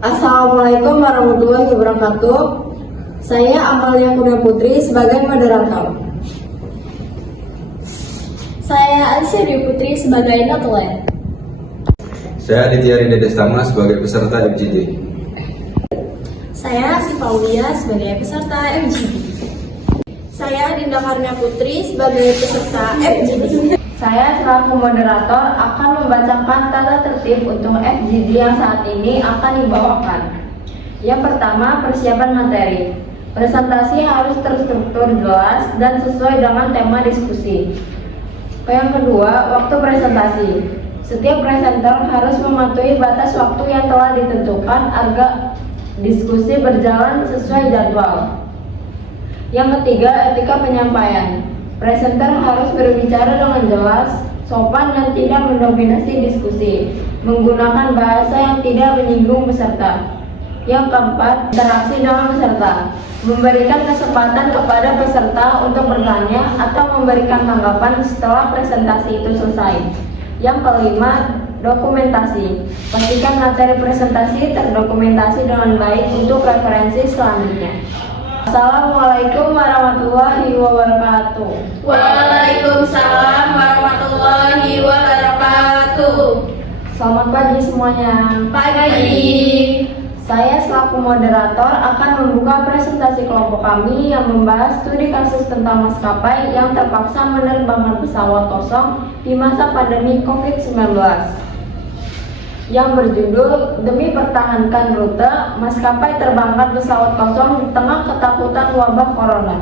Assalamualaikum warahmatullahi wabarakatuh. Saya Amalia Kurnia Putri sebagai moderator. Saya Alicia Dwi Putri sebagai notulen. Saya Aditya Rida Destama sebagai peserta FGD. Saya Sifaulia sebagai peserta FGD. Saya Dinda Karnia Putri sebagai peserta FGD. Saya selaku moderator akan membacakan tata tertib untuk FGD yang saat ini akan dibawakan. Yang pertama, persiapan materi. Presentasi harus terstruktur jelas dan sesuai dengan tema diskusi. Yang kedua, waktu presentasi. Setiap presenter harus mematuhi batas waktu yang telah ditentukan agar diskusi berjalan sesuai jadwal. Yang ketiga, etika penyampaian. Presenter harus berbicara dengan jelas, sopan dan tidak mendominasi diskusi, menggunakan bahasa yang tidak menyinggung peserta. Yang keempat, interaksi dengan peserta. Memberikan kesempatan kepada peserta untuk bertanya atau memberikan tanggapan setelah presentasi itu selesai. Yang kelima, dokumentasi. Pastikan materi presentasi terdokumentasi dengan baik untuk referensi selanjutnya. Assalamualaikum warahmatullahi wabarakatuh. Waalaikumsalam warahmatullahi wabarakatuh. Selamat pagi semuanya. Pagi. Saya selaku moderator akan membuka presentasi kelompok kami yang membahas studi kasus tentang maskapai yang terpaksa menerbangkan pesawat kosong di masa pandemi COVID-19. Yang berjudul Demi Pertahankan Rute, Maskapai Terbangkan Pesawat Kosong di Tengah Ketakutan Wabah Corona.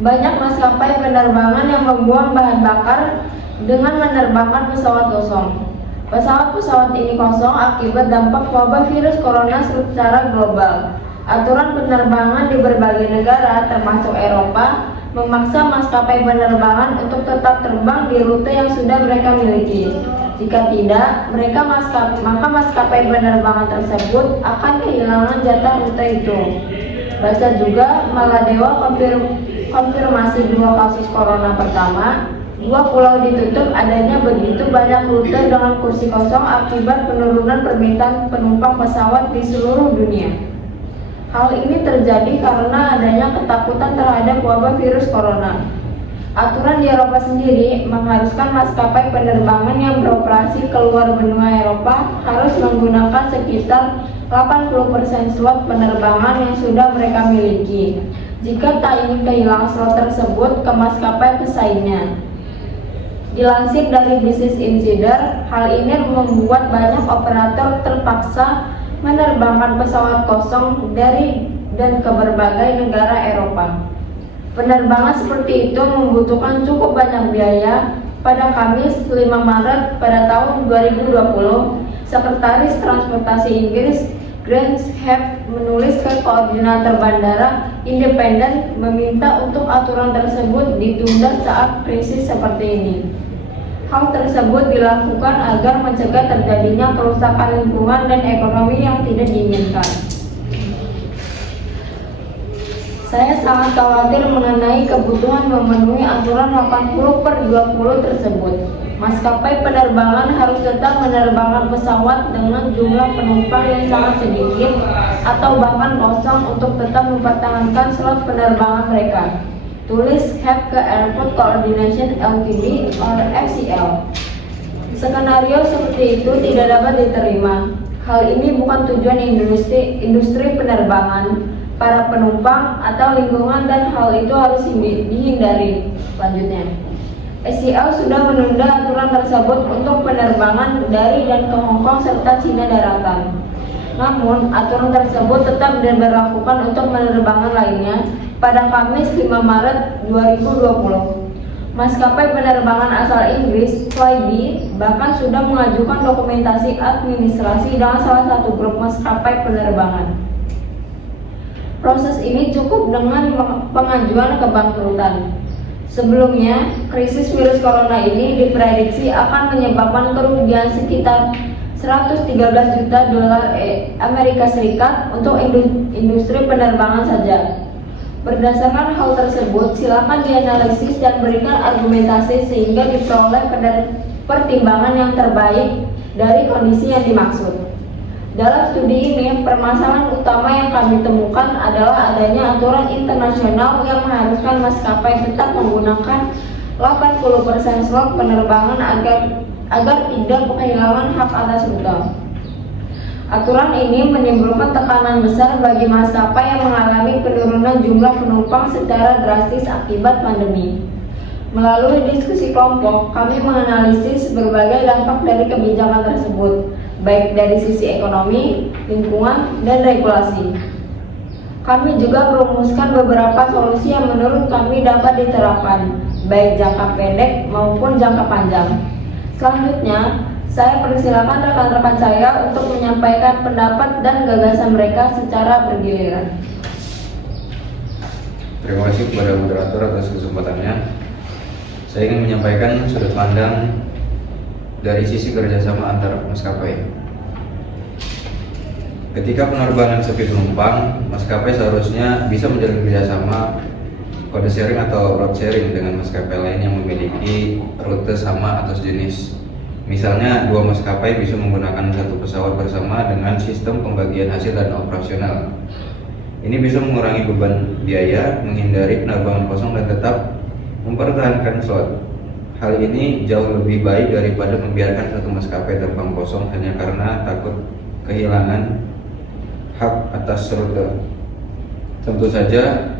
Banyak maskapai penerbangan yang membuang bahan bakar dengan menerbangkan pesawat kosong. Pesawat-pesawat ini kosong akibat dampak wabah virus corona secara global. Aturan penerbangan di berbagai negara, termasuk Eropa, memaksa maskapai penerbangan untuk tetap terbang di rute yang sudah mereka miliki. Jika tidak, maka maskapai penerbangan tersebut akan kehilangan jatah rute itu. Baca juga Maladewa konfirmasi 2 kasus corona pertama. 2 pulau ditutup adanya begitu banyak rute dengan kursi kosong akibat penurunan permintaan penumpang pesawat di seluruh dunia. Hal ini terjadi karena adanya ketakutan terhadap wabah virus corona. Aturan di Eropa sendiri mengharuskan maskapai penerbangan yang beroperasi keluar benua Eropa harus menggunakan sekitar 80% slot penerbangan yang sudah mereka miliki. Jika tak ingin kehilangan slot tersebut ke maskapai pesaingnya. Dilansir dari Business Insider, hal ini membuat banyak operator terpaksa menerbangkan pesawat kosong dari dan ke berbagai negara Eropa. Penerbangan seperti itu membutuhkan cukup banyak biaya. Pada Kamis 5 Maret pada tahun 2020, Sekretaris Transportasi Inggris Grant Shapps menulis ke Koordinator Bandara Independen meminta untuk aturan tersebut ditunda saat krisis seperti ini. Hal tersebut dilakukan agar mencegah terjadinya kerusakan lingkungan dan ekonomi yang tidak diinginkan. Saya sangat khawatir mengenai kebutuhan memenuhi aturan 80/20 tersebut. Maskapai penerbangan harus tetap menerbangkan pesawat dengan jumlah penumpang yang sangat sedikit atau bahkan kosong untuk tetap mempertahankan slot penerbangan mereka. Tulis Shapps ke Airport Coordination Ltd or FCL. Skenario seperti itu tidak dapat diterima. Hal ini bukan tujuan industri penerbangan, para penumpang atau lingkungan, dan hal itu harus dihindari. Lanjutnya, SCL sudah menunda aturan tersebut untuk penerbangan dari dan ke Hong Kong serta Cina daratan. Namun, aturan tersebut tetap diberlakukan untuk penerbangan lainnya pada Kamis 5 Maret 2020. Maskapai penerbangan asal Inggris, Flybe, bahkan sudah mengajukan dokumentasi administrasi dengan salah satu grup maskapai penerbangan. Proses ini cukup dengan pengajuan kebangkrutan. Sebelumnya, krisis virus corona ini diprediksi akan menyebabkan kerugian sekitar 113 juta dolar Amerika Serikat untuk industri penerbangan saja. Berdasarkan hal tersebut, silakan dianalisis dan berikan argumentasi sehingga diperoleh pertimbangan yang terbaik dari kondisi yang dimaksud. Dalam studi ini, permasalahan utama yang kami temukan adalah adanya aturan internasional yang mengharuskan maskapai tetap menggunakan 80% slot penerbangan agar tidak kehilangan hak atas rute. Aturan ini menimbulkan tekanan besar bagi maskapai yang mengalami penurunan jumlah penumpang secara drastis akibat pandemi. Melalui diskusi kelompok, kami menganalisis berbagai dampak dari kebijakan tersebut, baik dari sisi ekonomi, lingkungan, dan regulasi. Kami juga merumuskan beberapa solusi yang menurut kami dapat diterapkan, baik jangka pendek maupun jangka panjang. Selanjutnya, saya persilakan rekan-rekan saya untuk menyampaikan pendapat dan gagasan mereka secara bergiliran. Terima kasih kepada moderator atas kesempatannya. Saya ingin menyampaikan sudut pandang dari sisi kerjasama antar maskapai. Ketika penerbangan sepi penumpang, maskapai seharusnya bisa menjalin kerjasama kode sharing atau route sharing dengan maskapai lain yang memiliki rute sama atau sejenis. Misalnya, dua maskapai bisa menggunakan satu pesawat bersama dengan sistem pembagian hasil dan operasional. Ini bisa mengurangi beban biaya, menghindari penerbangan kosong dan tetap mempertahankan slot. Hal ini jauh lebih baik daripada membiarkan satu maskapai terbang kosong hanya karena takut kehilangan hak atas rute. Tentu saja,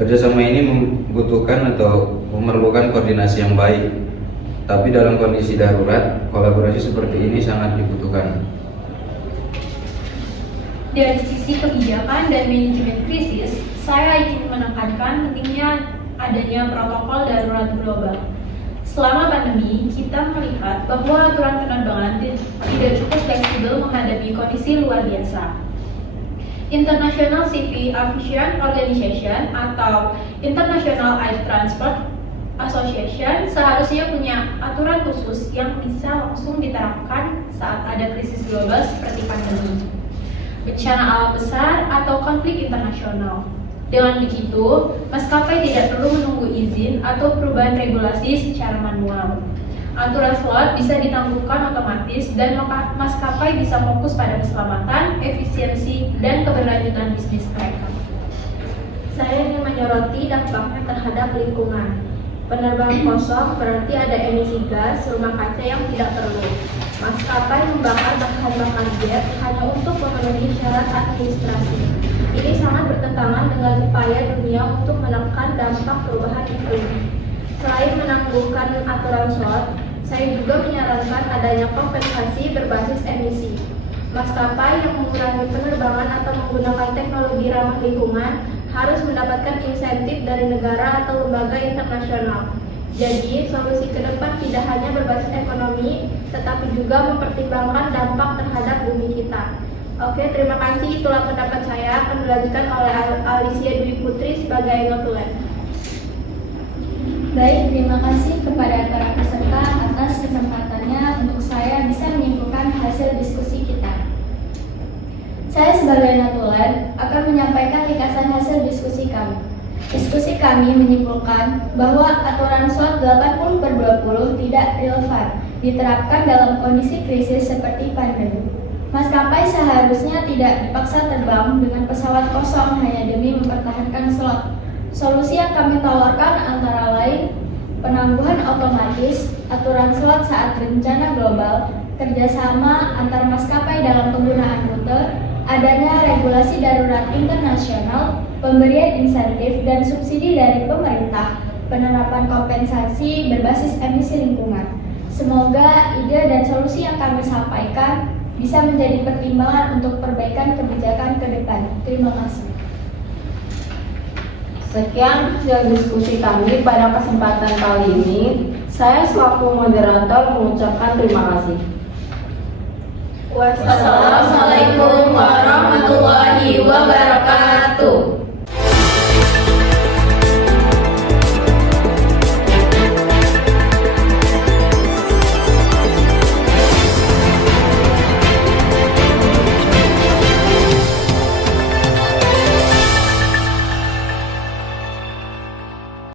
kerjasama ini membutuhkan atau memerlukan koordinasi yang baik. Tapi dalam kondisi darurat, kolaborasi seperti ini sangat dibutuhkan. Dari sisi kebijakan dan manajemen krisis, saya ingin menekankan pentingnya adanya protokol darurat global. Selama pandemi, kita melihat bahwa aturan penerbangan tidak cukup fleksibel menghadapi kondisi luar biasa. International Civil Aviation Organization atau International Air Transport Association seharusnya punya aturan khusus yang bisa langsung diterapkan saat ada krisis global seperti pandemi, bencana alam besar, atau konflik internasional. Dengan begitu, maskapai tidak perlu menunggu izin atau perubahan regulasi secara manual. Aturan slot bisa ditangguhkan otomatis dan maskapai bisa fokus pada keselamatan, efisiensi, dan keberlanjutan bisnis mereka. Saya ingin menyoroti dampaknya terhadap lingkungan. Penerbangan kosong berarti ada emisi gas rumah kaca yang tidak perlu. Maskapai membakar bahan bakar jet hanya untuk memenuhi syarat administrasi. Ini sangat bertentangan dengan upaya dunia untuk menekan dampak perubahan iklim. Selain menangguhkan aturan slot, saya juga menyarankan adanya kompensasi berbasis emisi. Maskapai yang mengurangi penerbangan atau menggunakan teknologi ramah lingkungan harus mendapatkan insentif dari negara atau lembaga internasional. Jadi, solusi ke depan tidak hanya berbasis ekonomi, tetapi juga mempertimbangkan dampak terhadap bumi kita. Oke, terima kasih. Itulah pendapat saya. Akan dilanjutkan oleh Alicia Dwi Putri sebagai notulen. Baik, terima kasih kepada para peserta atas kesempatannya untuk saya bisa menyimpulkan hasil diskusi kita. Saya sebagai notulen akan menyampaikan ringkasan hasil diskusi kami. Diskusi kami menyimpulkan bahwa aturan slot 80/20 tidak relevan diterapkan dalam kondisi krisis seperti pandemi. Maskapai seharusnya tidak dipaksa terbang dengan pesawat kosong hanya demi mempertahankan slot. Solusi yang kami tawarkan antara lain penangguhan otomatis, aturan slot saat bencana global, kerjasama antar maskapai dalam penggunaan rute, adanya regulasi darurat internasional, pemberian insentif dan subsidi dari pemerintah, penerapan kompensasi berbasis emisi lingkungan. Semoga ide dan solusi yang kami sampaikan bisa menjadi pertimbangan untuk perbaikan kebijakan ke depan. Terima kasih. Sekian hasil diskusi kami pada kesempatan kali ini. Saya selaku moderator mengucapkan terima kasih. Wassalamualaikum